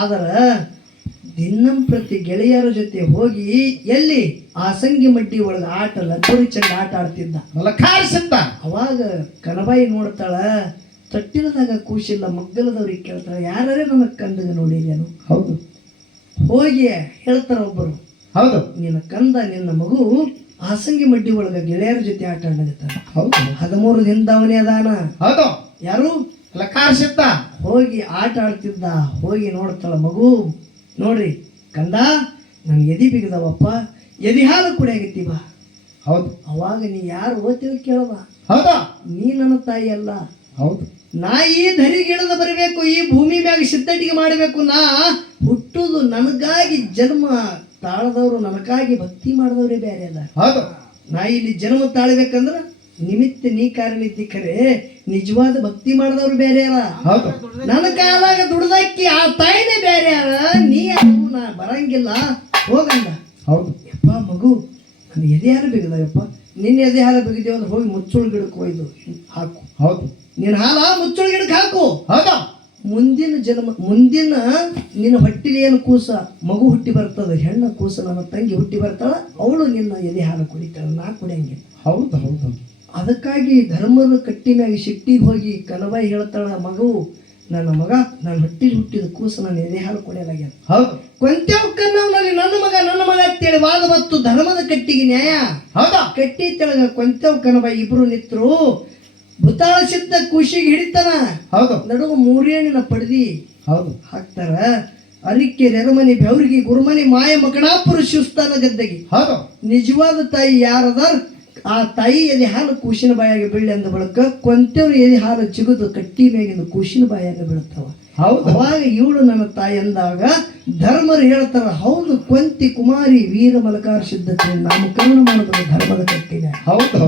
ಆದರ ದಿನಂಪ್ರತಿ ಗೆಳೆಯರ ಜೊತೆ ಹೋಗಿ ಎಲ್ಲಿ ಆಸಂಗಿ ಮಡ್ಡಿ ಒಳಗ ಆಟ ಲಗೋರಿ ಚಂದ ಆಟ ಆಡ್ತಿದ್ದ. ಕಾರಿಸಿದ್ದ. ಅವಾಗ ಕನಬಾಯಿ ನೋಡ್ತಾಳ, ತೊಟ್ಟಿಲದಾಗ ಕೂಸಿಲ್ಲ, ಮಗ್ಗಲದವ್ರಿಗೆ ಕೇಳ್ತಾಳ, ಯಾರೇ ನಮಗ್ ಕಂದಾಗ ನೋಡಿದೇನು? ಹೌದು. ಹೋಗಿ ಹೇಳ್ತಾರ ಒಬ್ಬರು, ಹೌದು, ನಿನ್ನ ಕಂದ ನಿನ್ನ ಮಗು ಆಸಂಗಿ ಮಡ್ಡಿ ಒಳಗ ಗೆಳೆಯರ ಜೊತೆ ಆಟ ಆಡಲಿರ್ತಾನ. ಹೌದು. 13 ದಿನದ ಅವನೇ ಅದಾನ. ಹೌದು. ಯಾರು? ಕಾರಿಸಿದ್ದ. ಹೋಗಿ ಆಟ ಆಡ್ತಿದ್ದ. ಹೋಗಿ ನೋಡ್ತಾಳ, ಮಗು ನೋಡ್ರಿ ಕಂದ, ನನ್ ಎದಿ ಬಿಗದವಪ್ಪ, ಎದಿ ಹಾಲು ಕುಡಿಯಾಗತ್ತಿ ಬಾ. ಹೌದು. ಅವಾಗ ನೀ ಯಾರು ಓದ್ತಿದ್ ಕೇಳವ? ಹೌದಾ? ನೀ ನನ್ನ ತಾಯಿ ಅಲ್ಲ. ಹೌದು. ನಾ ಈ ಧರಿಗಿಳದ ಬರಬೇಕು, ಈ ಭೂಮಿ ಮ್ಯಾಗ ಸಿದ್ಧಟಿಗೆ ಮಾಡಬೇಕು. ನಾ ಹುಟ್ಟುದು ನನಗಾಗಿ, ಜನ್ಮ ತಾಳದವರು ನನಗಾಗಿ ಭಕ್ತಿ ಮಾಡಿದವ್ರೆ ಬೇರೆ ಅದ. ಹೌದು. ನಾ ಇಲ್ಲಿ ಜನ್ಮ ತಾಳ್ಬೇಕಂದ್ರ ನಿಮಿತ್ತ ನೀ ಕಾರಣ ಇದ್ದಿ, ಖರೆ ನಿಜವಾದ ಭಕ್ತಿ ಮಾಡಿದವ್ರು ಬೇರೆ ಅಲ್ಲ. ಹೌದು. ನನ್ನ ಕಾಲಾಗ ದುಡ್ದಕ್ಕಿ ಆ ತಾಯಿನೇ ಬೇರೆ ಅಲ್ಲ. ನೀ ಅದು ನಾ ಬರಂಗಿಲ್ಲ, ಹೋಗಂದ. ಹೌದು. ಯಪ್ಪ ಮಗು, ನನ್ನ ಎದೆ ಹಾಲು ಬಿಗದವಪ್ಪ, ನಿನ್ನ ಎದೆ ಹಾಲು ಬಿಗಿದೇವ ಅಂದ್ರೆ ಹೋಗಿ ಮುಚ್ಚುಳ ಗಿಡಕ್ಕೆ ಒಯ್ದು ಹಾಕು. ಹೌದು. ನಿನ್ನ ಹಾಲ ಮುಚ್ಚುಳ ಗಿಡಕ್ಕೆ ಹಾಕು. ಹೌದಾ? ಮುಂದಿನ ಜನ್ಮ, ಮುಂದಿನ ನಿನ್ನ ಹೊಟ್ಟಿಲಿ ಏನು ಕೂಸ ಮಗು ಹುಟ್ಟಿ ಬರ್ತದ, ಹೆಣ್ಣ ಕೂಸ ನನ್ನ ತಂಗಿ ಹುಟ್ಟಿ ಬರ್ತಾಳ, ಅವಳು ನಿನ್ನ ಎದೆ ಹಾಲು ಕುಡಿತಾಳ, ನಾ ಕುಡಿಯಂಗಿಲ್ಲ. ಹೌದು. ಹೌದು. ಅದಕ್ಕಾಗಿ ಧರ್ಮದ ಕಟ್ಟಿ ಮ್ಯಾಗ ಸಿಟ್ಟಿಗೆ ಹೋಗಿ ಕನಬಾಯಿ ಹೇಳ್ತಾಳ, ಮಗು ನನ್ನ ಮಗ, ನನ್ನ ಹೊಟ್ಟಿಲಿ ಹುಟ್ಟಿದ ಕೂಸ ನನ್ನ ಎದೆ ಹಾಲು ಕುಡಿಯಲಾಗ್ಯಾನ. ಹೌದು. ಕೊಂತೆವಕ್ಕನಲ್ಲಿ ನನ್ನ ಮಗ ಅಂತೇಳಿ ವಾದ ಮತ್ತು ಧರ್ಮದ ಕಟ್ಟಿಗೆ ನ್ಯಾಯ. ಹೌದಾ? ಕಟ್ಟಿ ತೆಳಗ ಕೊಂತೆವ್ ಕನಬಾಯಿ ಇಬ್ರು ನಿತ್ರು. ಭೂತಾಳ ಸಿದ್ಧ ಖುಷಿಗೆ ಹಿಡಿತಾನ. ಹೌದು. ನಡುವ ಮೂರೇಣಿನ ಪಡೆದಿ ಹೌದು ಹಾಕ್ತಾರ. ಅರಿಕೆ ನೆರಮನಿ ಬೆವರಿಗೆ ಗುರುಮನಿ ಮಾಯ ಮಕಣಾಪುರ ಶಿವಸ್ಥಾನ ಗದ್ದಗಿ. ಹೌದು. ನಿಜವಾದ ತಾಯಿ ಯಾರದಾರ ಆ ತಾಯಿ ಎದೆ ಹಾಲು ಕೂಸಿನ ಬಾಯಾಗ ಬೀಳಿ ಅಂದ ಬಳಕ ಕೊಂತೆವ್ರ ಎದೆ ಹಾಲು ಚಿಗುದು ಕಟ್ಟಿ ಮ್ಯಾಗಿಂದ ಕೂಸಿನ ಬಾಯಾಗ ಬೀಳ್ತಾವ. ಹೌದು. ಅವಾಗ ಇವಳು ನನ್ನ ತಾಯಿ ಅಂದಾಗ ಧರ್ಮರು ಹೇಳ್ತಾರ, ಹೌದು ಕೊಂತಿ ಕುಮಾರಿ ವೀರ ಮಲಕಾರ ಸಿದ್ಧತೆ ನಾಮಕರಣ ಮಾಡೋದು ಧರ್ಮದ ಕಟ್ಟಿನ. ಹೌದು.